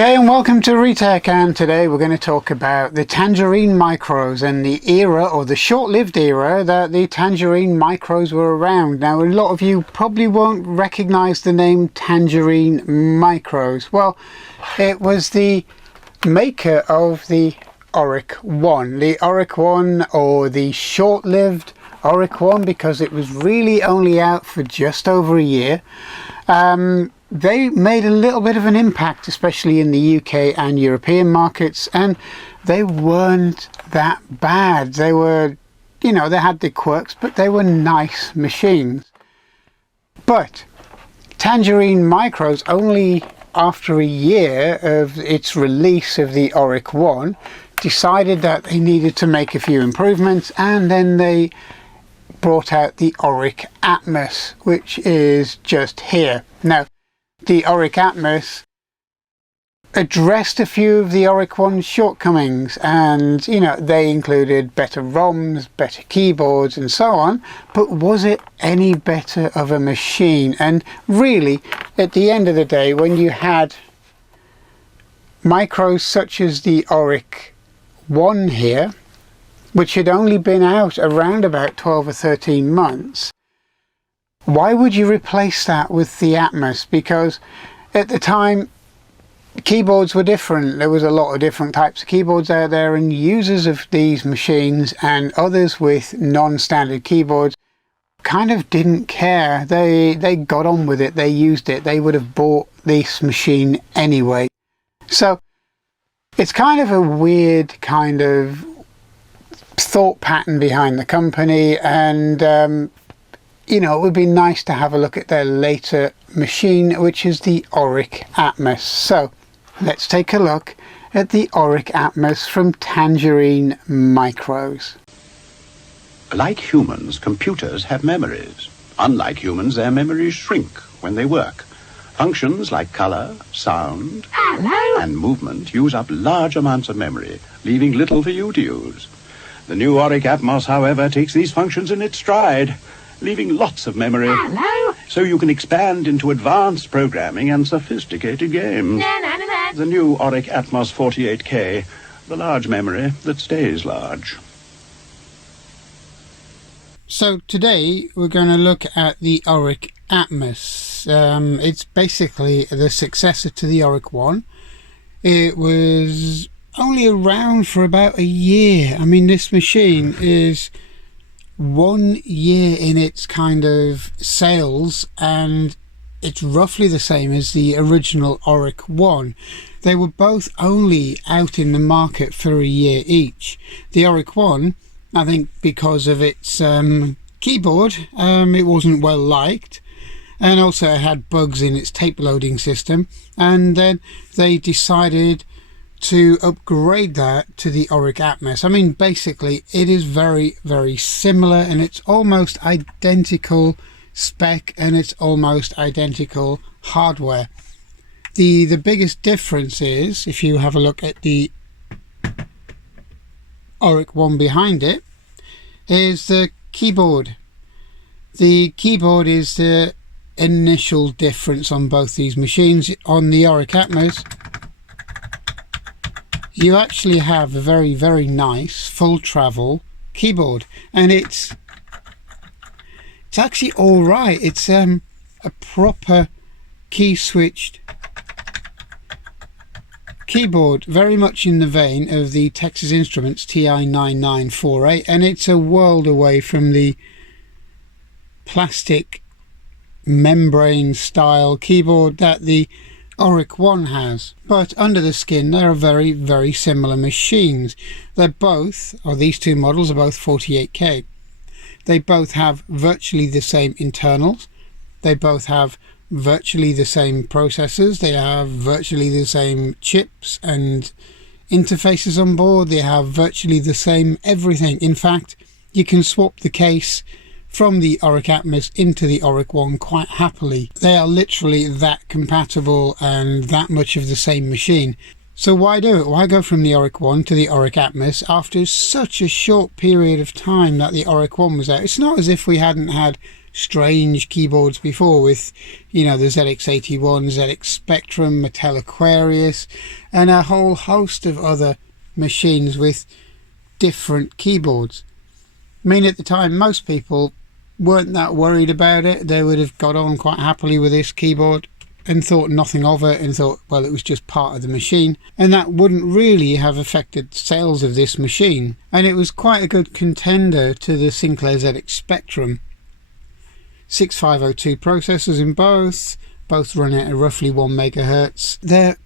Okay, and welcome to Retech, and today we're going to talk about the Tangerine micros and the era, or the short-lived era, that the Tangerine micros were around. Now, a lot of you probably won't recognize the name Tangerine micros. Well, it was the maker of the Oric 1. The Oric 1, or the short-lived Oric 1, because it was really only out for just over a year. They made a little bit of an impact, especially in the UK and European markets, and they weren't that bad. They were, you know, they had the quirks, but they were nice machines. But Tangerine micros, only after a year of its release of the Oric 1, decided that they needed to make a few improvements, and then they brought out the Oric Atmos, which is just here. Now, the Auric Atmos addressed a few of the Oric 1's shortcomings, and you know, they included better ROMs, better keyboards and so on, but was it any better of a machine? And really, at the end of the day, when you had micros such as the Oric 1 here, which had only been out around about 12 or 13 months, why would you replace that with the Atmos? Because at the time, keyboards were different. There was a lot of different types of keyboards out there, and users of these machines and others with non-standard keyboards kind of didn't care. They got on with it, they used it, they would have bought this machine anyway. So it's kind of a weird kind of thought pattern behind the company, and you know, it would be nice to have a look at their later machine, which is the Auric Atmos. So let's take a look at the Auric Atmos from Tangerine micros. Like humans, computers have memories. Unlike humans, their memories shrink when they work. Functions like color, sound, and movement use up large amounts of memory, leaving little for you to use. The new Auric Atmos, however, takes these functions in its stride, leaving lots of memory, so you can expand into advanced programming and sophisticated games. The new Oric Atmos 48K, the large memory that stays large. So today we're going to look at the Auric Atmos. It's basically the successor to the Oric 1. It was only around for about a year. I mean, this machine is 1 year in its kind of sales, and it's roughly the same as the original Oric 1. They were both only out in the market for a year each. The Oric 1, I think because of its keyboard, it wasn't well liked, and also it had bugs in its tape loading system, and then they decided to upgrade that to the Auric Atmos. I mean, basically it is very, very similar, and it's almost identical spec, and it's almost identical hardware. The biggest difference is, if you have a look at the Oric 1 behind it, is the keyboard. The keyboard is the initial difference on both these machines. On the Auric Atmos, you actually have a very, very nice full travel keyboard, and it's actually all right. It's a proper key switched keyboard, very much in the vein of the Texas Instruments TI-9948, and it's a world away from the plastic membrane style keyboard that the Oric 1 has. But under the skin, they are very, very similar machines. They're both, or these two models are both 48K. They both have virtually the same internals. They both have virtually the same processors. They have virtually the same chips and interfaces on board. They have virtually the same everything. In fact, you can swap the case from the Auric Atmos into the Oric 1 quite happily. They are literally that compatible and that much of the same machine. So why do it? Why go from the Oric 1 to the Auric Atmos after such a short period of time that the Oric 1 was out? It's not as if we hadn't had strange keyboards before with, you know, the ZX81, ZX Spectrum, Mattel Aquarius, and a whole host of other machines with different keyboards. I mean, at the time, most people weren't that worried about it. They would have got on quite happily with this keyboard and thought nothing of it, and thought, well, it was just part of the machine, and that wouldn't really have affected sales of this machine. And it was quite a good contender to the Sinclair ZX Spectrum. 6502 processors in both run at roughly 1 megahertz. They're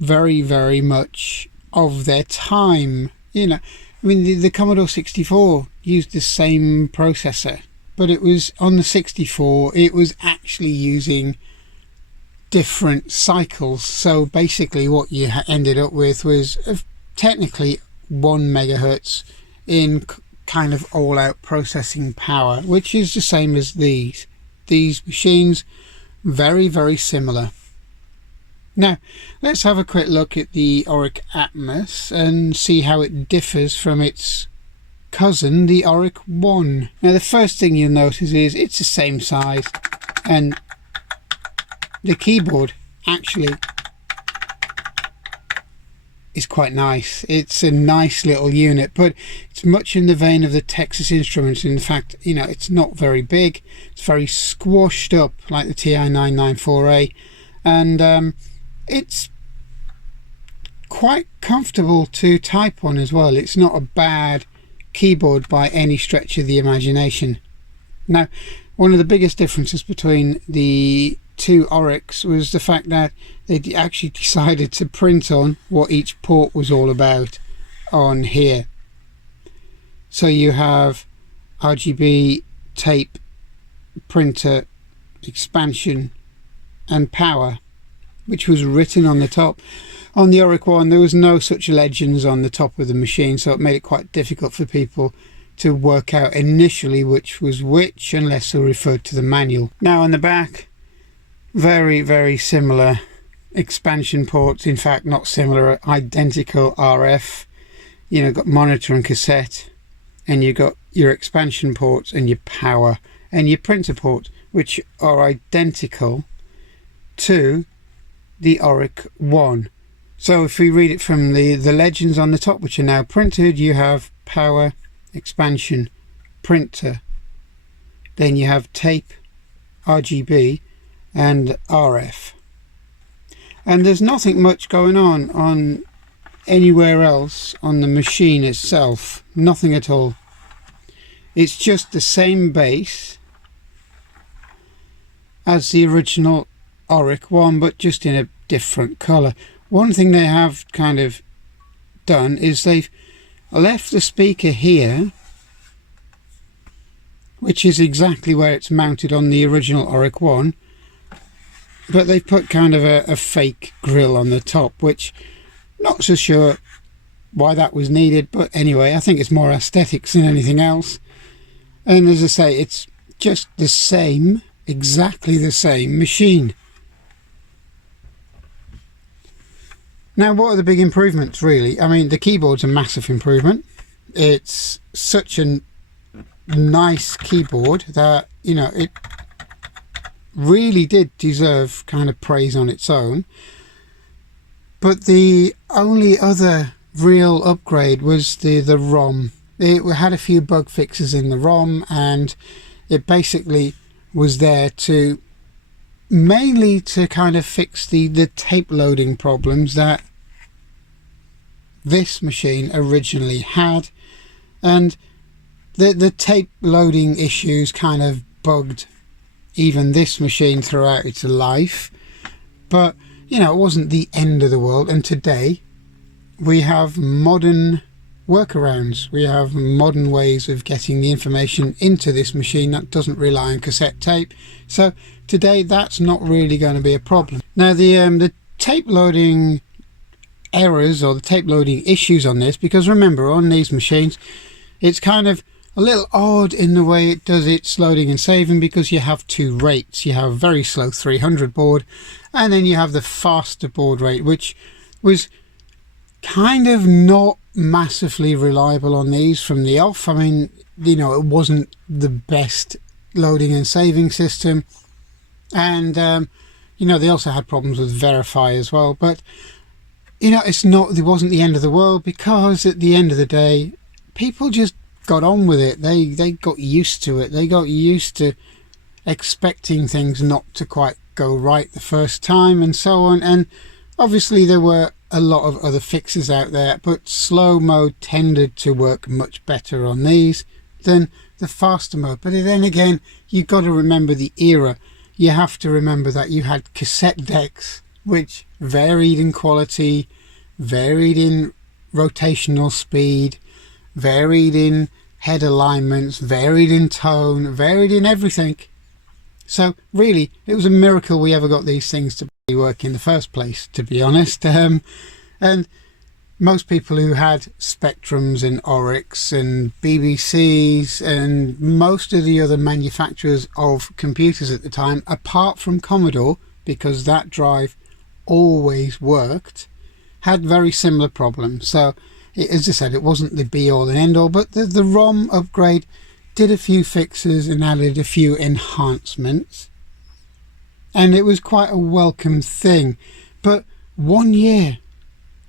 very, very much of their time. You know, I mean, the Commodore 64 used the same processor, but it was on the 64, it was actually using different cycles. So basically what you ended up with was technically 1 megahertz in kind of all-out processing power, which is the same as these machines. Very, very similar. Now let's have a quick look at the Oric Atmos and see how it differs from its cousin, the Auric 1. Now the first thing you'll notice is it's the same size, and the keyboard actually is quite nice. It's a nice little unit, but it's much in the vein of the Texas Instruments. In fact, you know, it's not very big. It's very squashed up like the TI-994A, and it's quite comfortable to type on as well. It's not a bad keyboard by any stretch of the imagination. Now, one of the biggest differences between the two Aurics was the fact that they actually decided to print on what each port was all about on here. So you have RGB, tape, printer, expansion and power, which was written on the top. On the Auric 1 there was no such legends on the top of the machine, so it made it quite difficult for people to work out initially which was which unless they referred to the manual. Now on the back, very, very similar expansion ports. In fact, not similar, identical RF. You know, got monitor and cassette, and you got your expansion ports and your power and your printer ports, which are identical to the Auric 1. So if we read it from the legends on the top, which are now printed, you have power, expansion, printer, then you have tape, RGB and RF, and there's nothing much going on anywhere else on the machine itself. Nothing at all. It's just the same base as the original Auric 1, but just in a different color. One thing they have kind of done is they've left the speaker here, which is exactly where it's mounted on the original Auric 1, but they've put kind of a fake grill on the top, which not so sure why that was needed, but anyway, I think it's more aesthetics than anything else. And as I say, it's just the same, exactly the same machine. Now, what are the big improvements, really? I mean, the keyboard's a massive improvement. It's such a nice keyboard that, you know, it really did deserve kind of praise on its own. But the only other real upgrade was the ROM. It had a few bug fixes in the ROM, and it basically was there to mainly to kind of fix the tape loading problems that this machine originally had. And the tape loading issues kind of bugged even this machine throughout its life, but you know, it wasn't the end of the world. And today we have modern workarounds. We have modern ways of getting the information into this machine that doesn't rely on cassette tape. So today that's not really going to be a problem. Now the tape loading errors or the tape loading issues on this, because remember, on these machines it's kind of a little odd in the way it does its loading and saving, because you have two rates. You have very slow 300 baud, and then you have the faster baud rate, which was kind of not massively reliable on these from the off. I mean, you know, it wasn't the best loading and saving system. And you know, they also had problems with Verify as well. But you know, it wasn't the end of the world, because at the end of the day, people just got on with it. They got used to it. They got used to expecting things not to quite go right the first time and so on. And obviously there were a lot of other fixes out there, but slow mode tended to work much better on these than the faster mode. But then again, you've got to remember the era. You have to remember that you had cassette decks which varied in quality, varied in rotational speed, varied in head alignments, varied in tone, varied in everything. So really, it was a miracle we ever got these things to work in the first place, to be honest. And most people who had Spectrums and Aurics and BBCs and most of the other manufacturers of computers at the time, apart from Commodore, because that drive always worked, had very similar problems. So as I said, it wasn't the be all and end all, but the ROM upgrade did a few fixes and added a few enhancements, and it was quite a welcome thing. But 1 year,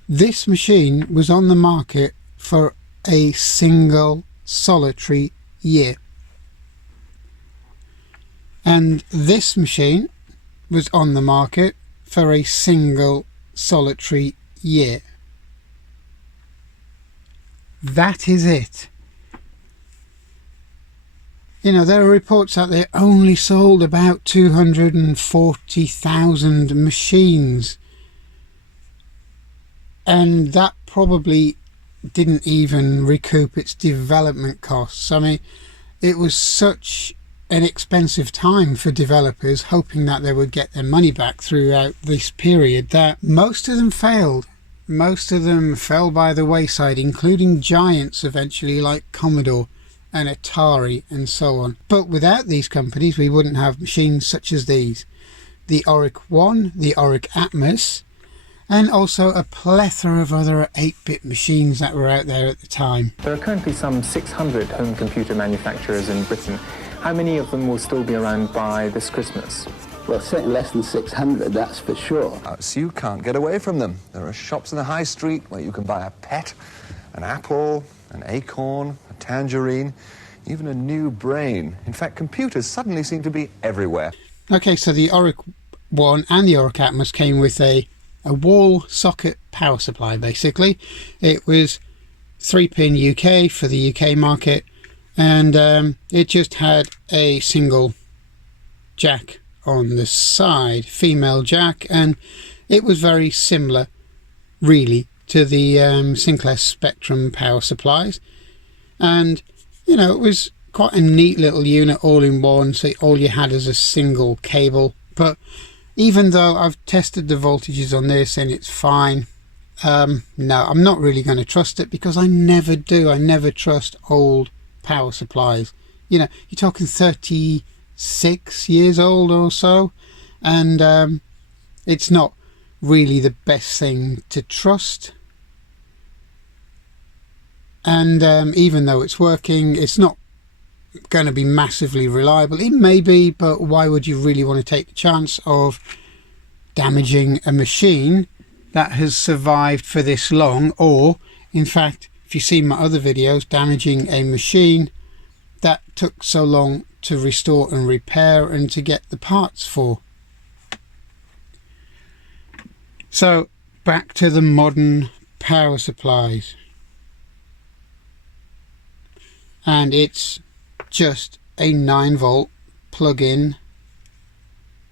this machine was on the market for a single solitary year, and this machine was on the market for a single solitary year. That is it. You know, there are reports that they only sold about 240,000 machines, and that probably didn't even recoup its development costs. I mean, it was such an expensive time for developers hoping that they would get their money back throughout this period that most of them failed. Most of them fell by the wayside, including giants eventually like Commodore and Atari and so on. But without these companies, we wouldn't have machines such as these. The Oric 1, the Oric Atmos, and also a plethora of other 8-bit machines that were out there at the time. There are currently some 600 home computer manufacturers in Britain. How many of them will still be around by this Christmas? Well, certainly less than 600, that's for sure. So you can't get away from them. There are shops in the high street where you can buy a pet, an apple, an acorn, a tangerine, even a new brain. In fact, computers suddenly seem to be everywhere. Okay, so the Oric 1 and the Oric Atmos came with a wall socket power supply, basically. It was 3-pin UK for the UK market, and it just had a single jack on the side, female jack, and it was very similar really to the Sinclair Spectrum power supplies. And you know, it was quite a neat little unit all in one, so all you had is a single cable. But even though I've tested the voltages on this and it's fine, no, I'm not really going to trust it, because I never do. I never trust old power supplies. You know, you're talking 36 years old or so, and it's not really the best thing to trust. And even though it's working, it's not going to be massively reliable. It may be, but why would you really want to take the chance of damaging a machine that has survived for this long? Or in fact, if you've seen my other videos, damaging a machine that took so long to restore and repair and to get the parts for. So back to the modern power supplies, and it's just a 9-volt plug-in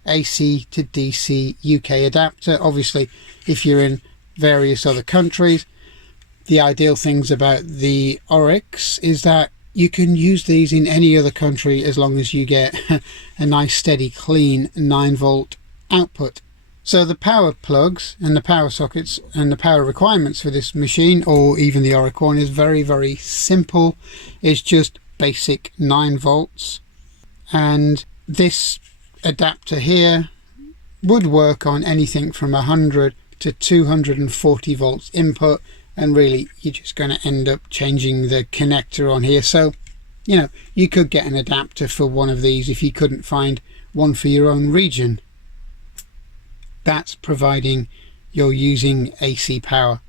AC to DC UK adapter. Obviously, if you're in various other countries, the ideal things about the Aurics is that you can use these in any other country as long as you get a nice steady clean 9-volt output. So the power plugs and the power sockets and the power requirements for this machine, or even the Oric one, is very, very simple. It's just basic 9 volts, and this adapter here would work on anything from 100 to 240 volts input, and really you're just going to end up changing the connector on here. So you know, you could get an adapter for one of these if you couldn't find one for your own region. That's providing you're using AC power.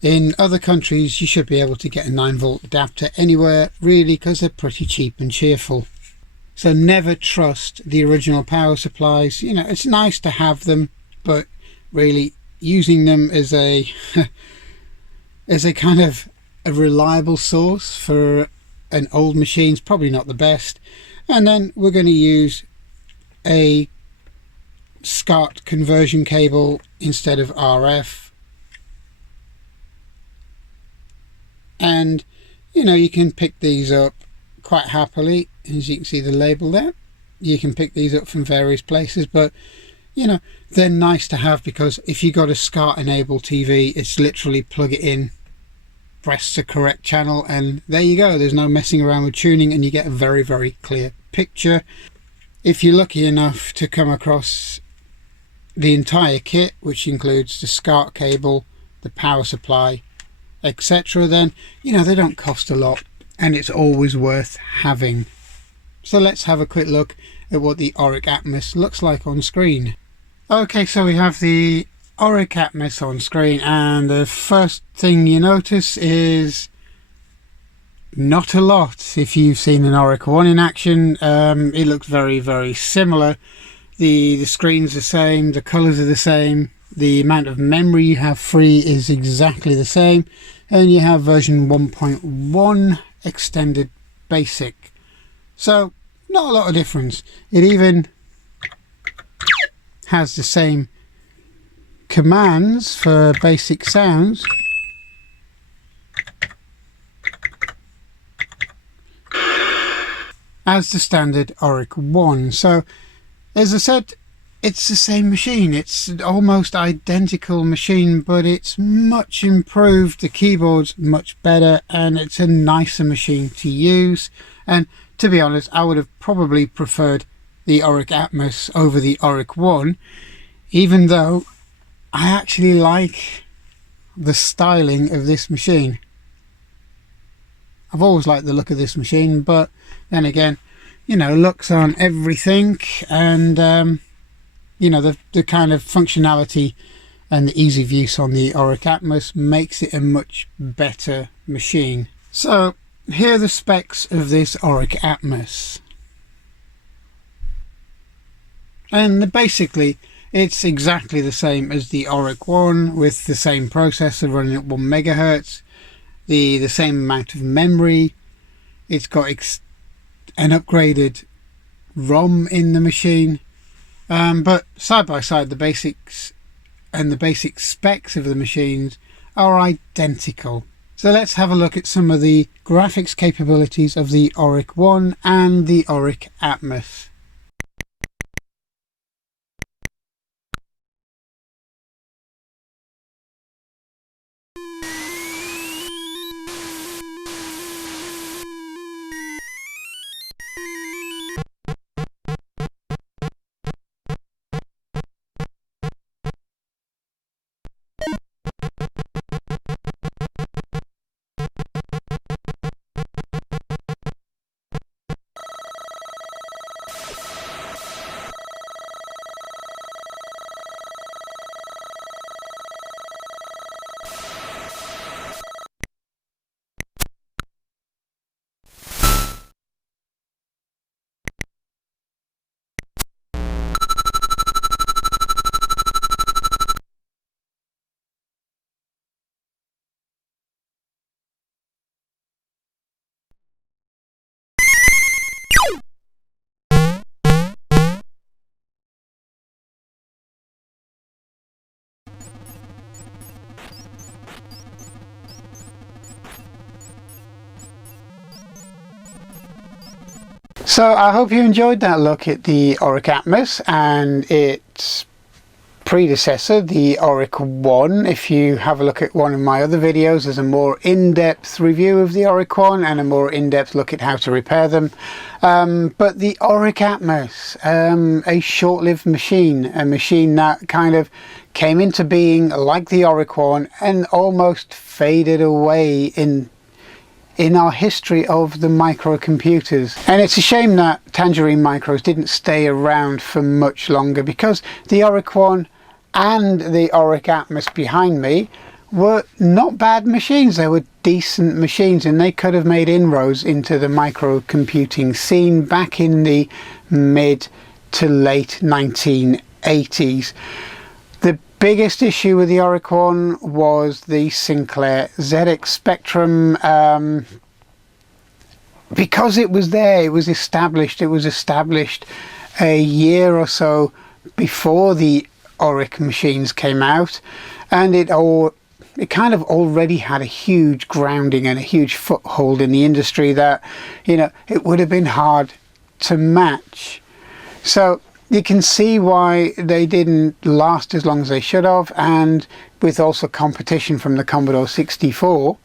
In other countries you should be able to get a 9-volt adapter anywhere really, because they're pretty cheap and cheerful. So never trust the original power supplies. You know, it's nice to have them, but really using them as a as a kind of a reliable source for an old machine is probably not the best. And then we're going to use a SCART conversion cable instead of RF. And you know, you can pick these up quite happily. As you can see the label there, you can pick these up from various places, but you know, they're nice to have, because if you got a SCART enabled TV, it's literally plug it in, press the correct channel, and there you go. There's no messing around with tuning, and you get a very, very clear picture. If you're lucky enough to come across the entire kit, which includes the SCART cable, the power supply, etc., then you know, they don't cost a lot and it's always worth having. So let's have a quick look at what the Auric Atmos looks like on screen. Okay, so we have the Auric Atmos on screen, and the first thing you notice is not a lot. If you've seen an Auric 1 in action, it looks very, very similar. The screen's the same, the colours are the same, the amount of memory you have free is exactly the same, and you have version 1.1 extended basic. So not a lot of difference. It even has the same commands for basic sounds. As the standard Auric 1. So as I said, it's the same machine. It's an almost identical machine, but it's much improved. The keyboard's much better and it's a nicer machine to use. And to be honest, I would have probably preferred the Auric Atmos over the Auric 1, even though I actually like the styling of this machine. I've always liked the look of this machine, but then again, you know, looks aren't everything, and you know, the kind of functionality and the ease of use on the Auric Atmos makes it a much better machine. So here are the specs of this Auric Atmos, and basically it's exactly the same as the Auric 1, with the same processor running at 1 megahertz, the same amount of memory. It's got an upgraded ROM in the machine, but side by side the basics and the basic specs of the machines are identical. So let's have a look at some of the graphics capabilities of the Auric 1 and the Auric Atmos. So I hope you enjoyed that look at the Auric Atmos and its predecessor, the Auric 1. If you have a look at one of my other videos, there's a more in-depth review of the Auric 1 and a more in-depth look at how to repair them. But the Auric Atmos, a short-lived machine, a machine that kind of came into being like the Auric 1 and almost faded away in in our history of the microcomputers. And it's a shame that Tangerine micros didn't stay around for much longer, because the Auric One and the Oric Atmos behind me were not bad machines. They were decent machines, and they could have made inroads into the microcomputing scene back in the mid to late 1980s. The biggest issue with the Auric One was the Sinclair ZX Spectrum. Because it was there, it was established a year or so before the Auric machines came out, and it kind of already had a huge grounding and a huge foothold in the industry that, you know, it would have been hard to match. So you can see why they didn't last as long as they should have, and with also competition from the Commodore 64,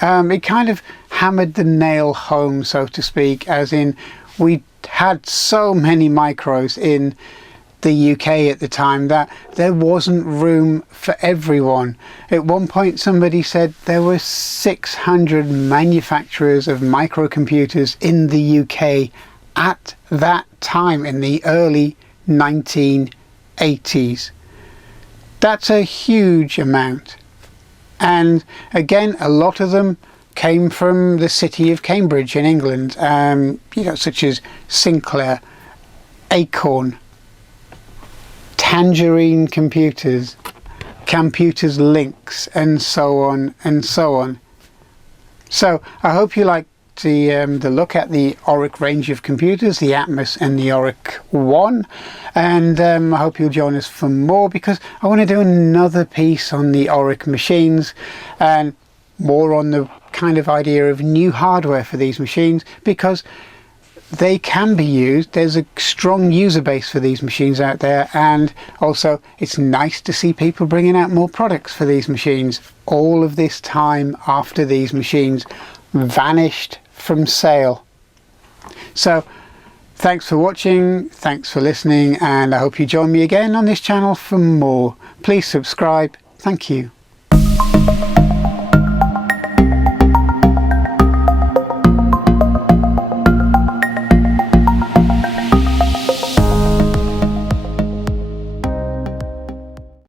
it kind of hammered the nail home, so to speak, as in we had so many micros in the UK at the time that there wasn't room for everyone. At one point somebody said there were 600 manufacturers of microcomputers in the UK at that time, in the early 1980s. That's a huge amount, and again, a lot of them came from the city of Cambridge in England, you know, such as Sinclair, Acorn, Tangerine Computers, Computers Links, and so on and so on. So I hope you liked the look at the Auric range of computers, the Atmos and the Auric One, and I hope you'll join us for more, because I want to do another piece on the Auric machines and more on the kind of idea of new hardware for these machines, because they can be used. There's a strong user base for these machines out there, and also it's nice to see people bringing out more products for these machines all of this time after these machines vanished from sale. So thanks for watching, thanks for listening, and I hope you join me again on this channel for more. Please subscribe. Thank you.